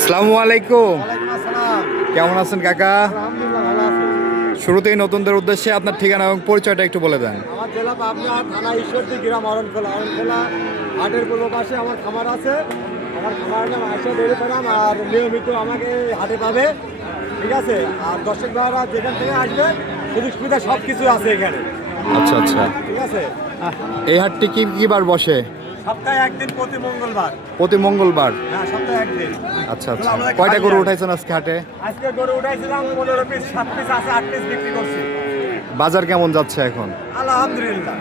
আসসালামু আলাইকুম। ওয়ালাইকুম আসসালাম। কেমন আছেন কাকা? আলহামদুলিল্লাহ ভালো আছি। শুরুতেই নতুনদের উদ্দেশ্যে আপনার ঠিকানা এবং পরিচয়টা একটু বলে দেন। আমার জেলা পাবনা, থানা ঈশ্বরদী, গ্রাম অরণখোলা। অরণখোলা হাটের পূর্ব পাশে আমার খামার আছে। আমার খামারের নাম আয়সা ডেয়ারি ফার্ম। আর নিয়মিত আমাকে হাটে পাবে, ঠিক আছে। আর দর্শক ভাইরা যেখান থেকে আসবে সুযোগ সুবিধা সব কিছু আছে এখানে, আচ্ছা আচ্ছা। ঠিক আছে। এই হাটটি কি কি বার বসে? সপ্তাহে একদিন, প্রতি মঙ্গলবার। প্রতি মঙ্গলবার। হ্যাঁ, সপ্তাহে একদিন। আচ্ছা আচ্ছা। আমাদের কয়টা খালি গরু হাট। উঠাইছেন আজকে হাটে? আজকে গরু উঠাইছিলাম 15 পিস, 7 পিস আছে, 8 পিস বিক্রি করছি। বাজার কেমন যাচ্ছে এখন? আলহামদুলিল্লাহ।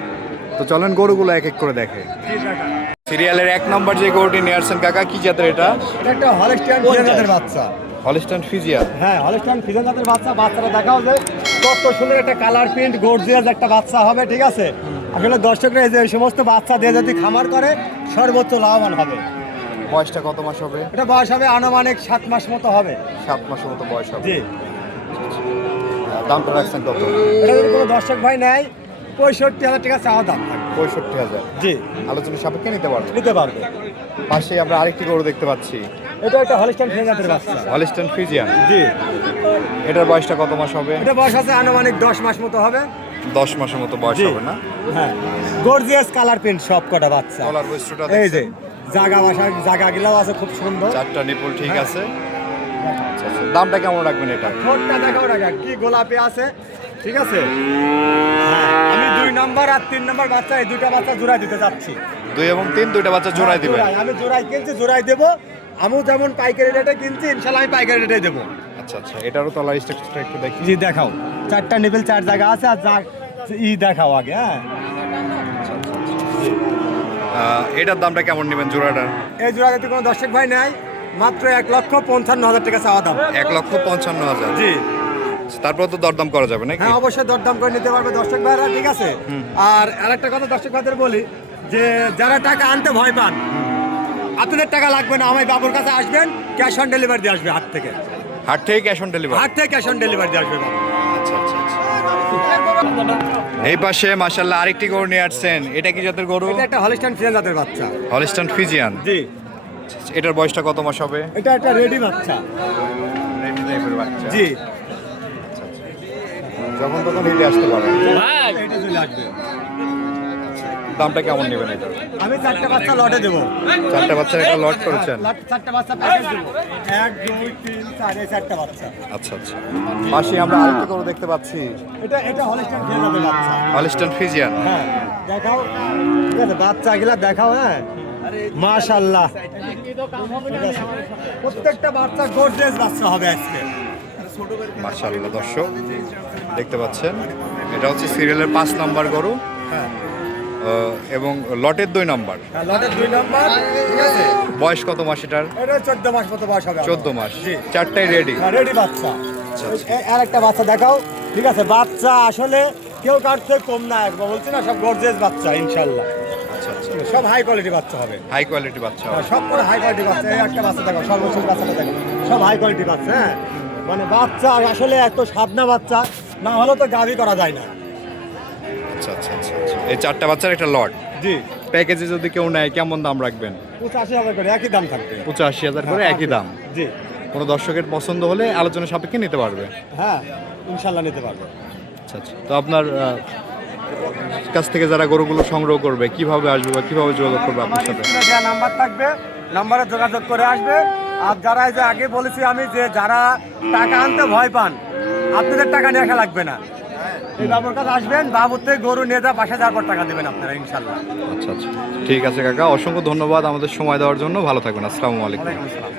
তো চলেন গরুগুলো এক এক করে দেখে। ঠিক আছে। সিরিয়ালের 1 নম্বর যে গরুটি নিয়ে আসছেন কাকা, কি জাতের এটা? এটা একটা হলস্টিয়ান ফ্রিজিয়ান জাতের বাচ্চা। Holstein Friesian. হ্যাঁ, হলস্টিয়ান ফ্রিজিয়ান জাতের বাচ্চা। বাচ্চাটা দেখাও যে কত সুন্দর একটা কালার প্রিন্ট গর্জিয়াস একটা বাচ্চা হবে, ঠিক আছে। আসলে দর্শকরা এই যে এই সমস্ত বাচ্চা দিয়ে যদি খামার করে সর্বোচ্চ লাভবান হবে। বয়সটা কত মাস হবে? এটা বয়স হবে আনুমানিক 7 মাস মতো হবে। 7 মাসের মতো বয়স হবে। জি। দামটা রাখছেন কত? এটা যদি কোনো দর্শক ভাই নেয় 65,000 টাকা চাওয়া দাম থাকবে। 65,000। জি, আলোচনা সাপেক্ষে নিতে পারবেন। নিতে পারবে। পাশে আমরা আরেকটি গরু দেখতে পাচ্ছি, এটা একটা হলস্টিয়ান ফ্রিজিয়ান জাতের বাচ্চা। Holstein Friesian. জি, এটার বয়সটা কত মাস হবে? এটা বয়স আছে আনুমানিক 10 মাস মতো হবে। 10 মাসের মতো বয়স জি। হবে না? হ্যাঁ, গর্জিয়াস কালার প্রিন্ট সব কটা বাচ্চা। কলার বৈশিষ্ট্যটা এই যে দেখছেন? জায়গা গিলাও আছে খুব সুন্দর। 4টা নিপুল ঠিক হ্যাঁ। আছে। আচ্ছা আচ্ছা। দামটা কেমন রাখবেন এটা? ঠোঁটটা দেখাও রাখা কি গোলাপি আছে, ঠিক আছে। হ্যাঁ, আমি 2 নাম্বার আর 3 নাম্বার বাচ্চা, এই দুইটা বাচ্চা জোড়াই দিতে যাচ্ছি। 2 এবং 3 দুইটা বাচ্চা জোড়াই হ্যাঁ, দিবেন। আমি জোড়াই কিনছি, জোড়াই দেবো। আমিও যেমন পাইকারি রেটে কিনছি, ইনশাল্লাহ আমি পাইকারি রেটে দেবো। আচ্ছা আচ্ছা। এটারও তলার স্ট্রাকচারটা একটু দেখি। জি, দেখাও। 4টা নিবেল, 4 জায়গা আছে। আর দেখাও আগে। হ্যাঁ, এটার দামটা কেমন নেবেন জোড়াটার? এই জোড়া যদি কোনো দর্শক ভাই নেয় মাত্র 1,55,000 টাকা চাওয়া দাম। 1,55,000। জি। তারপর তো দরদাম করা যাবে নাকি? হ্যাঁ, অবশ্যই দরদাম করে নিতে পারবে দর্শক ভাইরা, ঠিক আছে। আর আরেকটা কথা দর্শক ভাইদের বলি যে যারা টাকা আনতে ভয় পান, আপনাদের টাকা লাগবে না, আমার বাবুর কাছে আসবেন, ক্যাশ অন ডেলিভারি দিয়ে আসবে হাট থেকে। হাট থেকে ক্যাশ অন ডেলিভারি? হাট থেকে ক্যাশ অন ডেলিভারি দিয়ে আসবে বাবু। আচ্ছা আচ্ছা আচ্ছা। এই পাশে মাশাআল্লাহ আরেকটি গরু নিয়ে আসছেন, এটা কি জাতের গরু? এটা একটা হলস্টাইন ফ্রিজিয়ান জাতের বাচ্চা। Holstein Friesian. জি, এটার বয়সটা কত মাস হবে? এটা একটা রেডি বাচ্চা। রেডি টাইপের বাচ্চা। জি, যখন তখন হেঁটে আসতে পারবেন। এটা চলে আসবে। দামটা কেমন নেবেন এটা? আমি 4টা বাচ্চা লটে দেবো। 4টা বাচ্চার একটা লট করেছেন? 4টা বাচ্চা প্যাকেজ দেবো। 1 2 3 4, এই 4টা বাচ্চা। আচ্ছা আচ্ছা। পাশে আমরা আরেকটি গরু দেখতে পাচ্ছি, এটা হলস্টাইন ফ্রিজিয়ান জাতের বাচ্চা। Holstein Friesian. হ্যাঁ, দেখাও। ঠিক আছে, বাচ্চাগুলা দেখাও। হ্যাঁ, মাশাআল্লাহ। ঠিক আছে। প্রত্যেকটা বাচ্চা গর্জিয়াস বাচ্চা হবে আজকে। মাশাআল্লাহ দর্শক দেখতে পাচ্ছেন, এটা হচ্ছে সিরিয়ালের 5 নম্বর গরু হ্যাঁ, এবং লটের 2 নম্বর। লটের 2 নাম্বার, ঠিক আছে। বয়স কত মাস এটার? এটা 14 মাস মতো বয়স হবে। 14 মাস। জি। 4টাই রেডি। রেডি বাচ্চা। আচ্ছা। আর একটা বাচ্চা দেখাও। ঠিক আছে, বাচ্চা আসলে কেউ কার থেকে কম না, একবার বলছি না, সব গর্জিয়াস বাচ্চা ইনশাআল্লাহ। আচ্ছা আচ্ছা। সব হাই কোয়ালিটি বাচ্চা হবে। হাই কোয়ালিটি বাচ্চা হবে। সব করে হাই কোয়ালিটি বাচ্চা। এই একটা বাচ্চা দেখো, সর্বশেষ বাচ্চাটা দেখো, সব হাই কোয়ালিটি বাচ্চা। হ্যাঁ, মানে বাচ্চা আসলে এত সাদনা বাচ্চা না হলে তো গাভী করা যায় না। আচ্ছা আচ্ছা আচ্ছা আচ্ছা। এই 4টা বাচ্চার একটা লট। জি, প্যাকেজে যদি কেউ নেয় কেমন দাম রাখবেন? 85,000 করে একই দাম থাকবে। 85,000 করে একই দাম। জি, কোনো দর্শকের পছন্দ হলে আলোচনা সাপেক্ষে নিতে পারবে। হ্যাঁ, ইনশাল্লাহ নিতে পারবো। আচ্ছা আচ্ছা। তো আপনার কাছ থেকে যারা গরুগুলো সংগ্রহ করবে কিভাবে আসবে বা কিভাবে যোগাযোগ করবে আমার আপনার সাথে? স্ক্রিনে দেওয়া নাম্বার থাকবে, নাম্বারে যোগাযোগ করে আসবে। আর যারা এই যে আগে বলেছি আমি যে যারা টাকা আনতে ভয় পান, আপনাদের টাকা নিয়ে আসা লাগবে না, এই বাবুর কাছে আসবেন, বাবুর থেকে গরু নিয়ে যা বাসায় যাওয়ার পর টাকা দেবেন আপনারা ইনশাল্লাহ। আচ্ছা আচ্ছা। ঠিক আছে কাকা, অসংখ্য ধন্যবাদ আমাদের সময় দেওয়ার জন্য। ভালো থাকবেন। আসসালামু আলাইকুম। ওয়ালাইকুম আসসালাম।